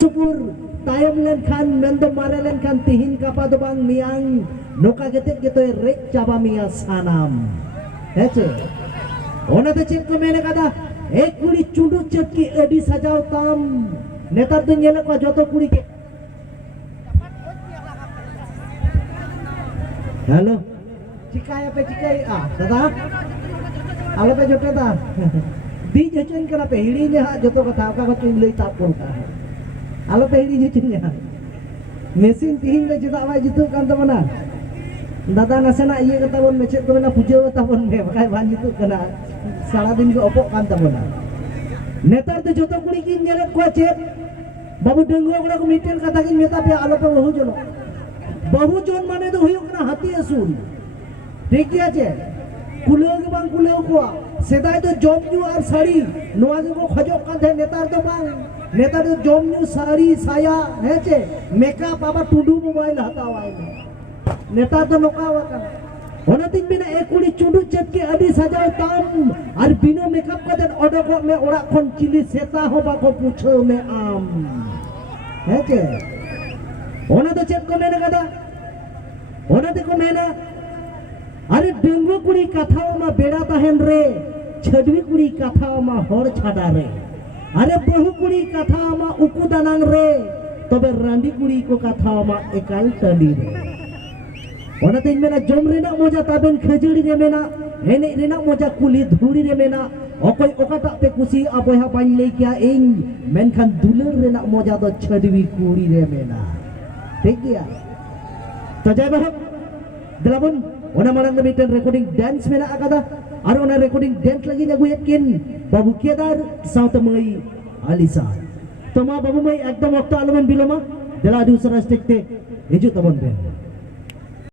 syukur tayam lenkan mendo mare lenkan tihin kapa do bang miang noka getek gitu rek caba mia sanam hece ona te cek ko mene kada ek kuri chundu cetki edi sajao tam netar do nyele ko joto kuri ke halo cikai apa cikai dada alo pe jote da di jecen kana pe hirinya joto ko thaka ko cin lei tapol ka alo pe hiri jecenya mesin tihin le jeta wa jitu kan tamana dada nasena iye kata bon mecet ko na puja ta bon me bakai ban jitu kana sara din ko opok kan tamana netar de joto kuri kin nyele ko cet babu denggo ko mitel kata kin meta pe alo pe बहुजन माने तो हुई कना हाथी असूल ठीक गया चे कुलेव के बांग कुलेव को सेदाय तो जॉमन्यू और साड़ी नवाजे को खजोक का थे नेतार तो बांग नेतार तो जॉमन्यू साड़ी साया है चे मेकअप आबा टुडू मोबाइल हता वाई नेतार तो नोका वाका होना तीन बिना एक कुड़ी चुडू चेत के अडी सजाओ ताम और बिना मेकअप का देन ऑर्डर को में ओरा खन चिली सेता हो बाको पूछो में आम है चे होना तो चेत को मैंने कहा होना देखो मैंने अरे डेंगू कुड़ी कथाओं में बेड़ा तहन रे छडवी कुड़ी कथाओं में हर छाड़ा रे अरे बहु कुड़ी कथाओं में उकु दानांग रे तबे रांडी कुड़ी को कथाओं में एकाल टली रे होना तीन मेना जम रेना मोजा ताबेन खजड़ी रे मेना हेने रेना मोजा कुली धुड़ी रे मेना ओकोय ओकाटा पे कुसी अबोहा बाइन ले क्या इन मेनखान दुलर रेना मोजा दो छडवी कुड़ी रे मेना ठीक गया तो जय बाबा दलाबन ओना मारंग मीटर रिकॉर्डिंग डांस में ना आकादा और ओना रिकॉर्डिंग डांस लगी ना गुए किन बाबू केदार साउथ मई आलिसा तो मा बाबू मई एकदम वक्त आलमन बिलोमा दला दूसरा स्टेक ते हिजू तबन बे